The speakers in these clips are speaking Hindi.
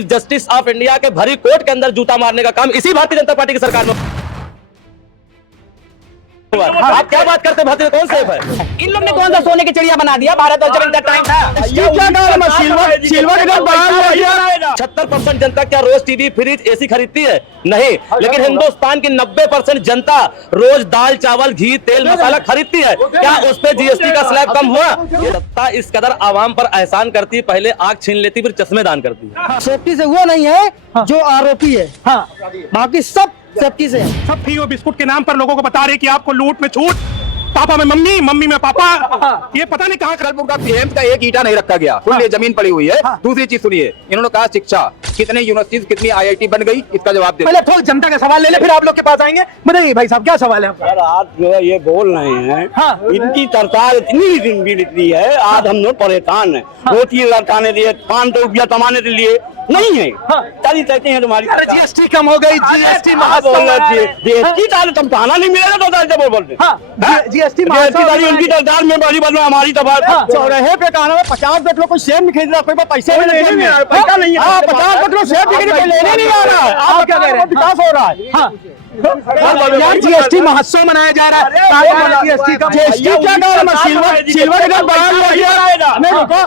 चीफ जस्टिस ऑफ इंडिया के भरी कोर्ट के अंदर जूता मारने का काम इसी भारतीय जनता पार्टी की सरकार में। आप क्या बात करते हैं? भारतीय कौन सेफ है? इन लोग ने कौन सा सोने की चिड़िया बना दिया? भारत और जब इनका टाइम था 76% जनता क्या रोज टीवी फ्रिज एसी खरीदती है? नहीं, लेकिन हिंदुस्तान की 90% जनता रोज दाल चावल घी तेल मसाला खरीदती है। क्या उस पे जीएसटी का स्लैब कम हुआ? ये सत्ता इस कदर आवाम पर एहसान करती, पहले आग छीन लेती फिर चश्मे दान करती है। सेफ्टी से वो नहीं है जो आरोपी है, हाँ बाकी सब सेफ्टी से है। सब फ्री और बिस्कुट के नाम पर लोगों को बता रहे कि आपको लूट में छूट, पापा में मम्मी, मम्मी में पापा। ये पता नहीं कहाँ कलपुर का पीएम का एक ईटा नहीं रखा गया, खुली जमीन पड़ी हुई है। दूसरी चीज सुनिए, इन्होंने कहा शिक्षा कितने यूनिवर्सिटीज कितनी आईआईटी बन गई, इसका जवाब दे। पहले थोड़ा जनता का सवाल ले ले, फिर आप लोग के पास आएंगे। बताइए भाई साहब क्या सवाल है? सर आज जो है ये बोल रहे हैं, इनकी सरकार इतनी निकली है, आज हम लोग परेशान है। रोटी लटकाने दिए, 500 रुपया कमाने के लिए नहीं है। चलिए कहते हैं तुम्हारी जीएसटी कम हो गई, जीएसटी जीएसटी ताना नहीं मिलेगा तो बोलते जीएसटी उनकी सरकार में बड़ी बदला हमारी चौराहे पे कहा 50 बेट कोई सेब नहीं खरीद रहा, कोई पैसे नहीं है, पैसा नहीं है, 50 बेट सेब लेने नहीं आ रहा है। आप क्या कह रहे हैं? विकास हो रहा है। जीएसटी महोत्सव मनाया जा रहा है। जीएसटी का सिल्वर का बढ़ा दिया गया, नहीं रुको,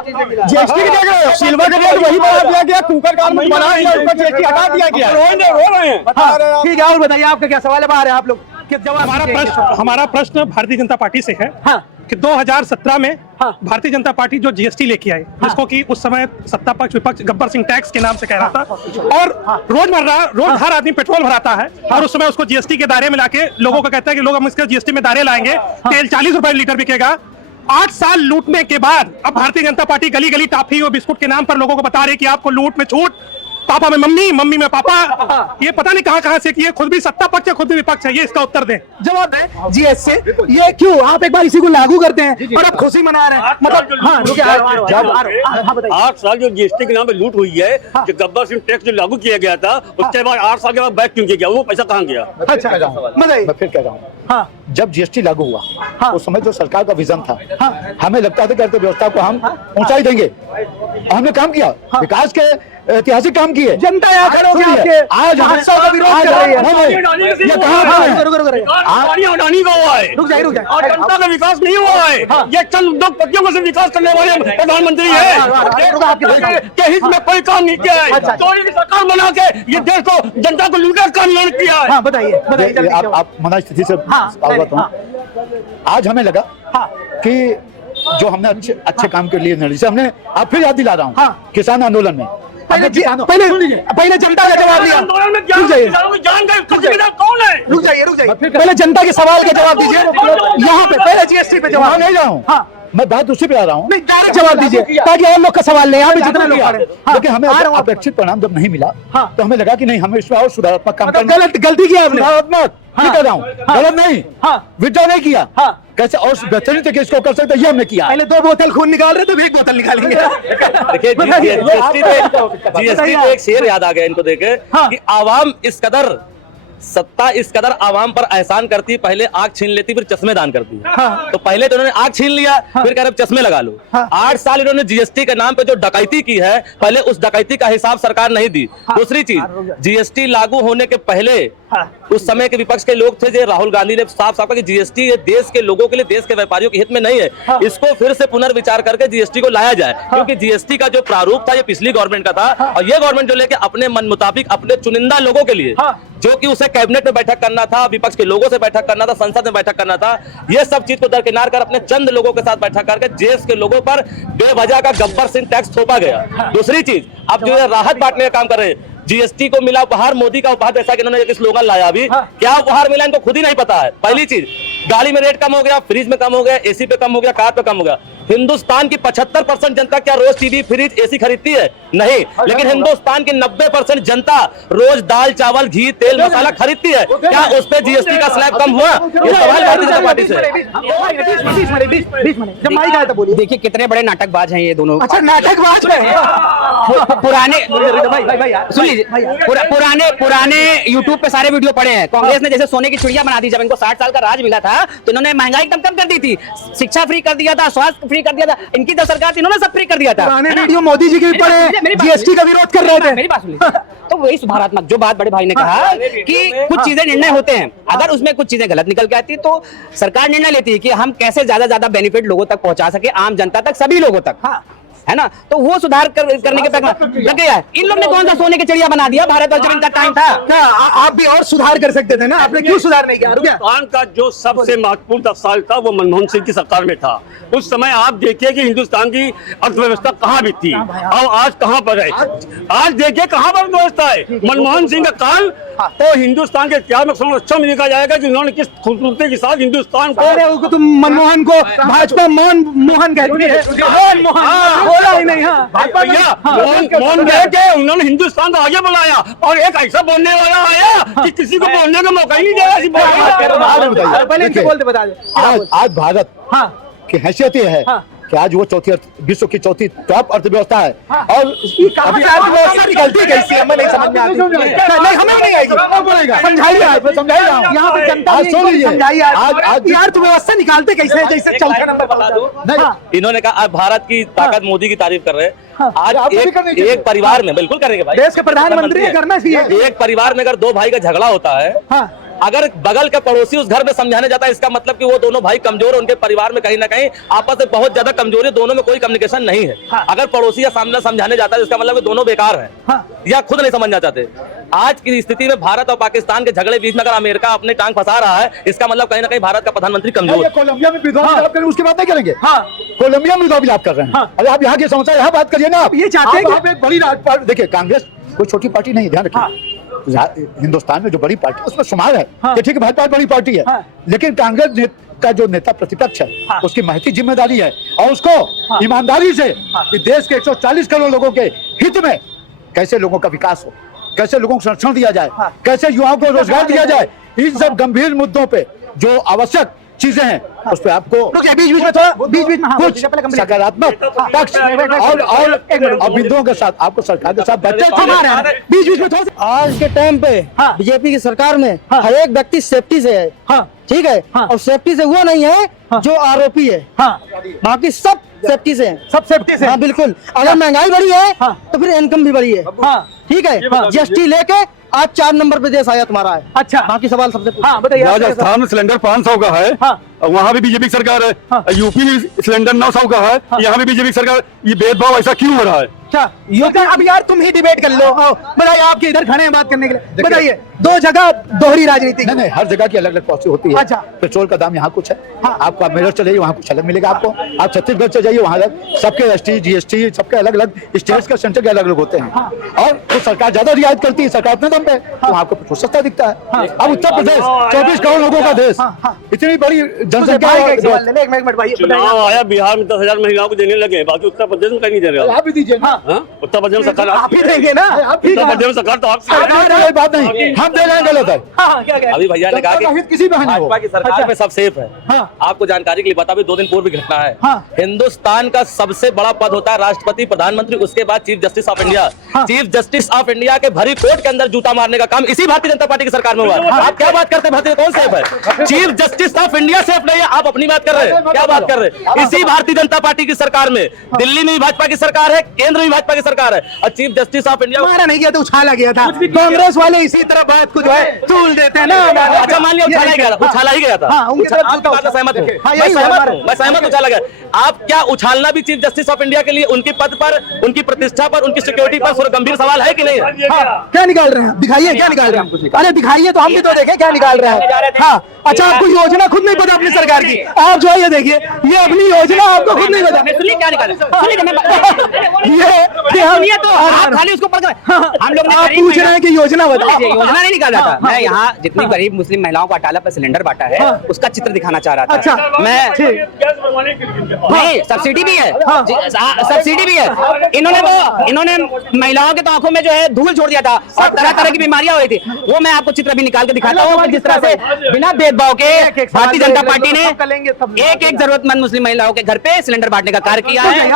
जीएसटी का सिल्वर का रेट वही बढ़ा दिया गया, कुकर का बना दिया, जीएसटी हटा दिया गया। ठीक है, और बताइए आपका क्या सवाल है? बाहर है आप लोग। हमारा प्रश्न भारतीय जनता पार्टी से है कि 2017 में भारतीय जनता पार्टी जो जीएसटी लेके आई, जिसको कि उस समय सत्ता पक्ष विपक्ष गब्बर सिंह टैक्स के नाम से कह रहा था, और रोज हर आदमी पेट्रोल भराता है, और उस समय उसको जीएसटी के दायरे में लाके लोगों को कहता है कि लोग हम इसके जीएसटी में दायरे लाएंगे, तेल 40 रुपए लीटर बिकेगा। 8 साल लूटने के बाद अब भारतीय जनता पार्टी गली गली टॉफी और बिस्कुट के नाम पर लोगों को बता रही कि आपको लूट में छूट, पापा में मम्मी, मम्मी में पापा। ये पता नहीं कहां से किए, खुद भी सत्ता पक्ष है खुद भी विपक्ष है। ये इसका उत्तर दें, जवाब दें। जीएस से ये क्यों आप एक बार इसी को लागू करते हैं और आप खुशी मना रहे हैं? मतलब 8 साल जो जीएसटी के नाम पे लूट हुई है, जो गब्बर सिंह टैक्स जो लागू किया गया था, उसके बाद 8 साल के बाद बैक क्यों किया गया? वो पैसा कहाँ गया? अच्छा मैं फिर कह रहा हूँ, जब जीएसटी लागू हुआ उस समय जो सरकार का विजन था, हमें लगता था कि अर्थव्यवस्था को हम ऊंचाई देंगे। हमने काम किया, विकास के ऐतिहासिक काम किए। जनता यहाँ खड़े हो गए, आज हादसा का विरोध कर रही है। ये अडानी का हुआ है, रुक जाइए और जनता का विकास नहीं हुआ है। ये चंद उद्योगपतियों को से विकास करने वाले प्रधानमंत्री है, के हित में कोई काम नहीं किया है। चोरी की सरकार बना के ये देश को जनता को लूटने का काम किया है। बताइए आप मना स्थिति से अवगत हो। आज हमें लगा कि जो हमने अच्छे काम के लिए निर्णय, हमने आप फिर याद दिला रहा हूँ, किसान आंदोलन में पहले जनता का जवाब दिया। रुक जाइए, पहले जनता के सवाल का जवाब दीजिए। यहाँ पे पहले जीएसटी पे जवाब नहीं रहा हूँ, मैं बात उसी पे आ रहा हूँ। नहीं, डायरेक्ट जवाब दीजिए ताकि और लोग का सवाल ले। यहाँ पे जितने लोग खड़े, लेकिन हमें अपेक्षित परिणाम जब नहीं मिला तो हमें लगा कि नहीं, हमें इसमें और सुधारात्मक काम करना। गलती किया आपने। सुधारात्मक कह रहा हूँ, गलत नहीं, विड्रॉ नहीं किया। कैसे और बेहतरीन तरीके इसको कर सकते, ये हमने किया। पहले 2 बोतल खून निकाल रहे थे, 1 बोतल निकालेंगे। देखिए जीएसटी पे एक शेर याद आ गया इनको देखे कि आवाम इस कदर, सत्ता इस कदर आवाम पर एहसान करती, पहले आग छीन लेती फिर चश्मे दान करती। तो पहले तो इन्होंने आग छीन लिया, फिर कह रहे चश्मे लगा लो। 8 साल इन्होंने जीएसटी के नाम पे जो डकैती की है, पहले उस डकैती का हिसाब सरकार नहीं दी। दूसरी चीज, जीएसटी लागू होने के पहले उस समय के विपक्ष के लोग थे, जो राहुल गांधी ने साफ साफ कहा कि जीएसटी ये देश के लोगों के लिए, देश के व्यापारियों के हित में नहीं है, इसको फिर से पुनर्विचार करके जीएसटी को लाया जाए। क्योंकि जीएसटी का जो प्रारूप था ये पिछली गवर्नमेंट का था, और ये गवर्नमेंट जो लेके अपने मन मुताबिक अपने चुनिंदा लोगों के लिए, जो कि उसे कैबिनेट में बैठक करना था, विपक्ष के लोगों से बैठक करना था, संसद में बैठक करना था, ये सब चीज को दरकिनार कर अपने चंद लोगों के साथ बैठक करके देश के लोगों पर बेवजह का गब्बर सिंह टैक्स थोपा गया। दूसरी चीज, अब जो राहत बांटने का काम कर रहे हैं, जीएसटी को मिला उपहार, मोदी का उपहार, जैसा कि इन्होंने एक स्लोगन लाया, अभी क्या उपहार मिला इनको खुद ही नहीं पता है। पहली चीज, गाड़ी में रेट कम हो गया, फ्रिज में कम हो गया, एसी पे कम हो गया, कार पे कम हो गया। हिंदुस्तान की 75% जनता क्या रोज टीवी फ्रिज एसी खरीदती है? नहीं, लेकिन हिंदुस्तान की 90% जनता रोज दाल चावल घी तेल मसाला खरीदती है। क्या उस पे जीएसटी का स्लैब कम हुआ? ये सवाल भारतीय जनता पार्टी से। देखिए कितने बड़े नाटकबाज हैं ये दोनों। अच्छा, नाटकबाज पुराने सुन लीजिए, पुराने यूट्यूब पे सारे वीडियो पड़े हैं। कांग्रेस ने जैसे सोने की चिड़िया बना दी, जब इनको 60 साल का राज मिला था तो इन्होंने महंगाई कम कर दी थी, शिक्षा फ्री कर दिया था, स्वास्थ्य फ्री कर दिया था, इनकी जब सरकार थी इन्होंने सब फ्री कर दिया था। पुराने वीडियो मोदी जी के भी पड़े, जीएसटी का विरोध कर रहे थे। मेरी बात सुनिए। तो वही सुधारात्मक जो बात बड़े भाई ने कहा कि कुछ चीजें निर्णय होते हैं, अगर उसमें कुछ चीजें गलत निकल के आती तो सरकार निर्णय लेती है कि हम कैसे ज्यादा बेनिफिट लोगों तक पहुंचा सके, आम जनता तक, सभी लोगों तक, है ना। तो वो सुधार करने के लग गया है। इन लोग ने कौन सा सोने की चिड़िया बना दिया भारत, और जब इनका टाइम था क्या आप भी और सुधार कर सकते थे ना, आपने क्यों सुधार नहीं किया? हिंदुस्तान का जो सबसे महत्वपूर्ण 10 साल था वो मनमोहन सिंह की सरकार में था। उस समय आप देखिए कि हिंदुस्तान की अर्थव्यवस्था कहाँ भी थी और आज कहाँ पर है। आज देखिए कहाँ पर अर्थव्यवस्था है। मनमोहन सिंह का काल तो हिंदुस्तान के इतिहास में सबसे अच्छा में लिखा जाएगा कि उन्होंने किस खूबसूरती के साथ हिंदुस्तान को, तुम मनमोहन को भाजपा मोहन कहती है, बोला ही नहीं। भैया मोहन के उन्होंने हिंदुस्तान को आगे बुलाया और एक ऐसा बोलने वाला आया कि किसी को बोलने का मौका ही नहीं दिया। आज भारत की हैसियत ये है कि आज वो विश्व की चौथी टॉप अर्थव्यवस्था है। और अर्थव्यवस्था निकलती कैसी हमें नहीं समझ में आती। नहीं, हमें नहीं आएगी, समझाइए, समझाइए यहाँ पे जनता समझाइए आज अर्थव्यवस्था निकालते कैसे, जैसे चौथा नंबर। इन्होंने कहा भारत की ताकत मोदी की तारीफ कर रहे हैं। आज एक परिवार में बिल्कुल करेंगे भाई, देश के प्रधानमंत्री करना चाहिए। एक परिवार में अगर दो भाई का झगड़ा होता है, अगर बगल का पड़ोसी उस घर में समझाने जाता है, इसका मतलब कि वो दोनों भाई कमजोर, उनके परिवार में कहीं ना कहीं आपस में बहुत ज्यादा कमजोरी, दोनों में कोई कम्युनिकेशन नहीं है। अगर पड़ोसी या सामने समझाने जाता है, इसका मतलब कि दोनों बेकार हैं या खुद नहीं समझना चाहते। आज की स्थिति में भारत और पाकिस्तान के झगड़े बीच में अगर अमेरिका अपने टांग फंसा रहा है, इसका मतलब कहीं ना कहीं भारत का प्रधानमंत्री कमजोर। कोलंबिया में विधवा मिलाप करेंगे, उसकी बात नहीं करेंगे। कोलंबिया में विधवा मिलाप कर रहे हैं। अरे आप यहाँ की समस्या यहाँ बात करिए ना। आप ये चाहते हैं कि बड़ी पार्टी, देखिए कांग्रेस कोई छोटी पार्टी नहीं, ध्यान रखिए। हिंदुस्तान में जो बड़ी पार्टी उसमें शुमार है, ठीक है, भाजपा बड़ी पार्टी है, लेकिन कांग्रेस का जो नेता प्रतिपक्ष है उसकी महती जिम्मेदारी है और उसको ईमानदारी से देश के 140 करोड़ लोगों के हित में कैसे लोगों का विकास हो, कैसे लोगों को संरक्षण दिया जाए, कैसे युवाओं को रोजगार दिया जाए, इन सब गंभीर मुद्दों पे जो आवश्यक चीजें हैं उस पे आपको बीच में थोड़ा कुछ सकारात्मक पक्ष और बिंदुओं के साथ आपको सरकार के साथ बीच में थोड़ा। आज के टाइम पे बीजेपी की सरकार में हर एक व्यक्ति सेफ्टी से है, ठीक है, और सेफ्टी से वो नहीं है जो आरोपी है, बाकी सब सेफ्टी से है, सब सेफ्टी से। हाँ बिल्कुल। अगर महंगाई बढ़ी है तो फिर इनकम भी बढ़ी है, ठीक है। जीएसटी लेके आज 4 नंबर पे देश आया तुम्हारा है। अच्छा, बाकी सवाल सबसे बताइए। राजस्थान में सिलेंडर 500 का है, वहाँ भी बीजेपी सरकार है। यूपी में सिलेंडर 900 का है, यहाँ भी बीजेपी सरकार। ये भेदभाव ऐसा क्यों हो रहा है? अब यार तुम ही डिबेट कर लो, बताइए, आपके इधर खड़े हैं बात करने के लिए, बताइए। दो जगह दोहरी राजनीति। नहीं, हर जगह की अलग अलग पॉलिसी होती है। अच्छा। पेट्रोल का दाम यहाँ कुछ है, आपका मेरठ चले जाइए वहाँ कुछ अलग मिलेगा आपको। आप छत्तीसगढ़ से जाइए वहाँ अलग, सबके एसटी जीएसटी सबके अलग अलग स्टेट्स का सेंटर के अलग अलग होते हैं। और तो सरकार ज्यादा रियायत करती है, सरकार अपने दम पे, तो आपको पेट्रोल सस्ता दिखता है। अब उत्तर प्रदेश 24 करोड़ लोगों का देश, इतनी बड़ी जनसंख्या। चुनाव आया, बिहार में 10,000 महिलाओं को देने लगे, बाकी उत्तर प्रदेश में कहीं नहीं दे रहे। आप भी दीजिए ना। उत्तर प्रदेश में सरकार आप ही देंगे ना, उत्तर प्रदेश में सरकार तो आप बात नहीं, हम दे रहे हैं, गलत है। अभी भैया ने कहा कि किसी बहाने हो। भाजपा की सरकार में सब सेफ है। आपको जानकारी के लिए बता, अभी 2 दिन पूर्व की घटना है। हिंदुस्तान का सबसे बड़ा पद होता है राष्ट्रपति, प्रधानमंत्री, उसके बाद chief justice of India. Chief justice of India के भरी कोर्ट के अंदर जूता मारने का काम इसी भारतीय जनता पार्टी की सरकार में हुआ। आप क्या बात करते हैं, भारतीय कौन सेफ है? Chief justice of India safe नहीं है, आप अपनी बात कर रहे हैं। क्या बात कर रहे हैं? इसी भारतीय जनता पार्टी की सरकार में दिल्ली में भी भाजपा की सरकार है, केंद्र में भी भाजपा की सरकार है, और चीफ जस्टिस ऑफ इंडिया हमारा नहीं गया तो उछाला गया था। कांग्रेस वाले इसी तरह बात को जो है तूल देते हैं ना। अच्छा, मान लिया उछाला ही गया था, उछाला ही गया था। आपकी बात से सहमत हूं, मैं सहमत उछाला गया। आप क्या उछालना भी चीफ जस्टिस ऑफ इंडिया के लिए उनके पद पर, उनकी प्रतिष्ठा पर, उनकी सिक्योरिटी पर गंभीर सवाल है कि नहीं है? क्या निकाल रहे हैं, दिखाइए क्या निकाल रहे हैं। अरे दिखाइए तो हम भी तो देखें क्या निकाल रहे हैं। हाँ, अच्छा, आपको योजना खुद नहीं पता अपनी सरकार की। आप जो है ये देखिए, ये अपनी योजना आपको खुद नहीं पता। सुनिए क्या निकाले, ये तो आप खाली उसको पढ़ हम लोग आप पूछ रहे हैं कि योजना बताइए। योजना नहीं निकाला था, मैं यहाँ जितनी गरीब मुस्लिम महिलाओं को अटाला पर सिलेंडर बांटा है उसका चित्र दिखाना चाह रहा था। अच्छा, मैं नहीं, सब्सिडी भी है, सब्सिडी भी है। इन्होंने महिलाओं के तो आंखों में जो है धूल छोड़ दिया था और तरह तरह की बीमारियां हुई थी। वो मैं आपको चित्र भी निकाल के दिखाता हूँ, जिस तरह से बिना भेदभाव के भारतीय जनता पार्टी ने एक जरूरतमंद मुस्लिम महिलाओं के घर पे सिलेंडर बांटने का कार्य किया है।